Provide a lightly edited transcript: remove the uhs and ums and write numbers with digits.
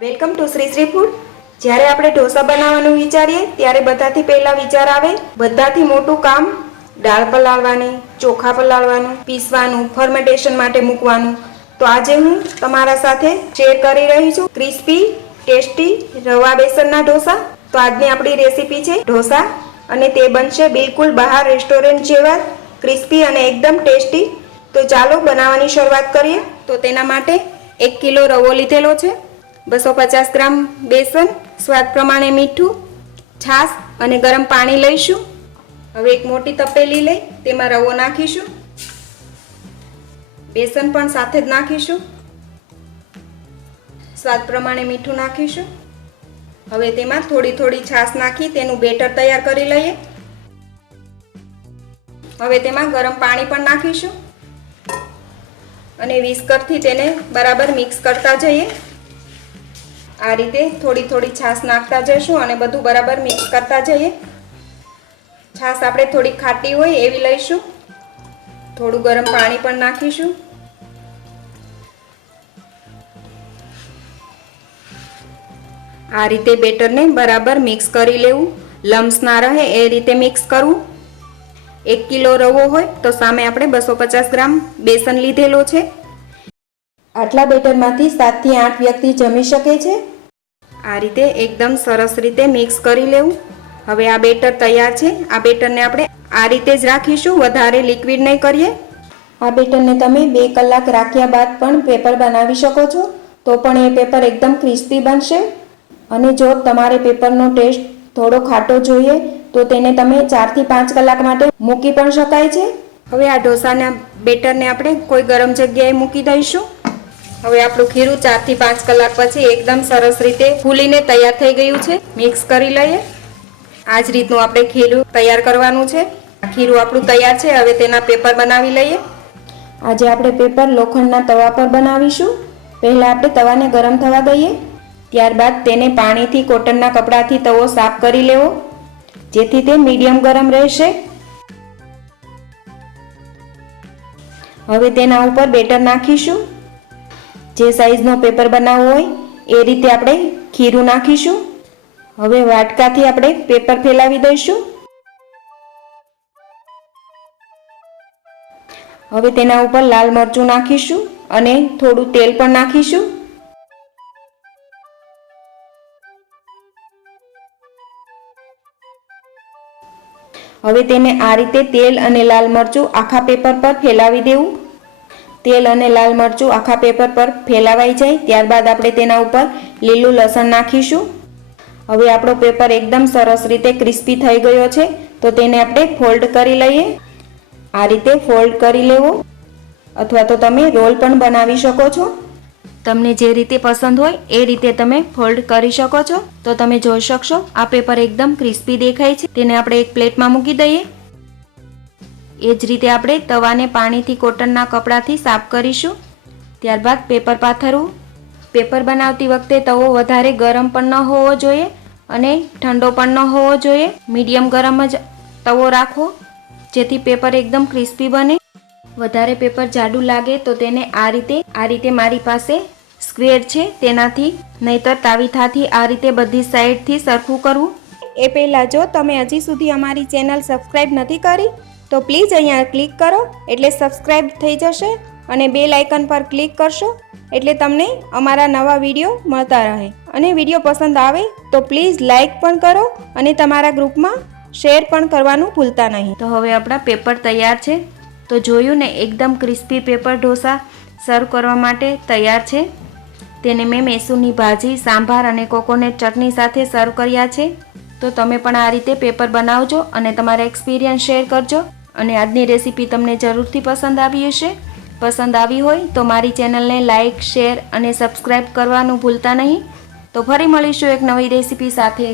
Welcome to Shri Shri food. જ્યારે આપણે ઢોસા બનાવવાનું વિચારીએ ત્યારે બધાથી પહેલા વિચાર આવે બધાથી મોટું કામ દાળ પલાળવાની, ચોખા પલાળવાનું, પીસવાનું, ફર્મેન્ટેશન માટે મૂકવાનું। તો આજે હું તમારા સાથે શેર કરી રહી છું ક્રિસ્પી ટેસ્ટી રવા બેસનના ઢોસા। તો આજની આપણી રેસીપી છે ઢોસા અને તે બનશે બિલકુલ બહાર રેસ્ટોરન્ટ જેવા ક્રિસ્પી અને એકદમ ટેસ્ટી। તો ચાલો બનાવવાની શરૂઆત કરીએ। તો તેના માટે 1 કિલો રવો લીધેલો છે, 250 ગ્રામ બેસન, સ્વાદ પ્રમાણે મીઠું, છાશ અને ગરમ પાણી લઈશું। હવે એક મોટી તપેલી લઈ તેમાં રવો નાખીશું, બેસન પણ સાથે જ નાખીશું, સ્વાદ પ્રમાણે મીઠું નાખીશું। હવે તેમાં થોડી થોડી છાશ નાખી તેનું બેટર તૈયાર કરી લઈએ। હવે તેમાં ગરમ પાણી પણ નાખીશું અને વિસ્કરથી તેને બરાબર મિક્સ કરતા જઈએ। આ રીતે થોડી થોડી છાશ નાખતા જઈશું અને બધું બરાબર મિક્સ કરતા જઈએ। છાશ આપણે થોડી ખાટી હોય એવી લઈશું, થોડું ગરમ પાણી પણ નાખીશું। આ રીતે બેટરને બરાબર મિક્સ કરી લેવું, લમ્સ ના રહે એ રીતે મિક્સ કરવું। 1 કિલો રવો હોય તો સામે આપણે 250 ગ્રામ બેસન લીધેલો છે। આટલા બેટરમાંથી 7 થી 8 વ્યક્તિ જમી શકે છે। આ રીતે એકદમ સરસ રીતે મિક્સ કરી લેવું। હવે આ બેટર તૈયાર છે। આ બેટરને આપણે આ રીતે જ રાખીશું, વધારે લિક્વિડ નહીં કરીએ। આ બેટરને તમે 2 કલાક રાખ્યા બાદ પણ પેપર બનાવી શકો છો, તો પણ એ પેપર એકદમ ક્રિસ્પી બનશે। અને જો તમારે પેપરનો ટેસ્ટ થોડો ખાટો જોઈએ તો તેને તમે 4 થી 5 કલાક માટે મૂકી પણ શકાય છે। હવે આ ઢોસાના બેટરને આપણે કોઈ ગરમ જગ્યાએ મૂકી દઈશું। હવે આપણું ખીરું 4 થી 5 કલાક પછી એકદમ સરસ રીતે ફૂલીને તૈયાર થઈ ગયું છે। મિક્સ કરી લઈએ। આ જ રીતનું આપણે ખીરું તૈયાર કરવાનું છે। ખીરું આપણું તૈયાર છે। હવે તેના પેપર બનાવી લઈએ। આજે આપણે પેપર લોખંડના તવા પર બનાવીશું। પહેલાં આપણે તવાને ગરમ થવા દઈએ, ત્યારબાદ તેને પાણીથી કોટનના કપડાથી તવો સાફ કરી લેવો, જેથી તે મીડિયમ ગરમ રહેશે। હવે તેના ઉપર બેટર નાખીશું। જે સાઈઝનો પેપર બનાવવો હોય એ રીતે આપણે ખીરું નાખીશું। હવે વાટકાથી આપણે પેપર ફેલાવી દઈશું। હવે તેના ઉપર લાલ મરચું નાખીશું અને થોડું તેલ પણ નાખીશું। હવે તેને આ રીતે તેલ અને લાલ મરચું આખા પેપર પર ફેલાવી દેવું। તેલ અને લાલ મરચું આખા પેપર પર ફેલાવાઈ જાય ત્યારબાદ આપણે તેના ઉપર લીલું લસણ નાખીશું। હવે આપણો પેપર એકદમ સરસ રીતે ક્રિસ્પી થઈ ગયો છે, તો તેને આપણે ફોલ્ડ કરી લઈએ। આ રીતે ફોલ્ડ કરી લેવો, અથવા તો તમે રોલ પણ બનાવી શકો છો। તમને જે રીતે પસંદ હોય એ રીતે તમે ફોલ્ડ કરી શકો છો। તો તમે જોઈ શકશો આ પેપર એકદમ ક્રિસ્પી દેખાય છે। તેને આપણે એક પ્લેટમાં મૂકી દઈએ। એ જ રીતે આપણે તવાને પાણીથી કોટનના કપડાથી સાફ કરીશું। ત્યારબાદ પેપર પાથરવું। પેપર બનાવતી વખતે તવો વધારે ગરમ પણ ન હોવો જોઈએ અને ઠંડો પણ ન હોવો જોઈએ, મીડિયમ ગરમ જ તવો રાખવો, જેથી પેપર એકદમ ક્રિસ્પી બને। વધારે પેપર જાડું લાગે તો તેને આ રીતે મારી પાસે સ્ક્વેર છે તેનાથી, નહીતર તાવીથાથી આ રીતે બધી સાઈડથી સરખું કરવું। એ પહેલાં જો તમે હજી સુધી અમારી ચેનલ સબસ્ક્રાઈબ નથી કરી તો પ્લીઝ અહીંયા ક્લિક કરો એટલે સબસ્ક્રાઈબ થઈ જશે અને બેલ આઇકન પર ક્લિક કરશો એટલે તમને અમારા નવા વિડીયો મળતા રહે। અને વિડીયો પસંદ આવે તો પ્લીઝ લાઈક પણ કરો અને તમારા ગ્રુપમાં શેર પણ કરવાનું ભૂલતા નહીં। તો હવે આપણા પેપર તૈયાર છે। તો જોયું ને, એકદમ ક્રિસ્પી પેપર ઢોસા સર્વ કરવા માટે તૈયાર છે। તેને મેં મૈસૂરની ભાજી, સાંભાર અને કોકોનટ ચટણી સાથે સર્વ કર્યા છે। તો તમે પણ આ રીતે પેપર બનાવજો અને તમારા એક્સપિરિયન્સ શેર કરજો। અને આજની રેસીપી તમને જરૂરથી પસંદ આવી હશે। પસંદ આવી હોય તો મારી ચેનલને લાઇક, શેર અને સબસ્ક્રાઈબ કરવાનું ભૂલતા નહીં। તો ફરી મળીશું એક નવી રેસીપી સાથે।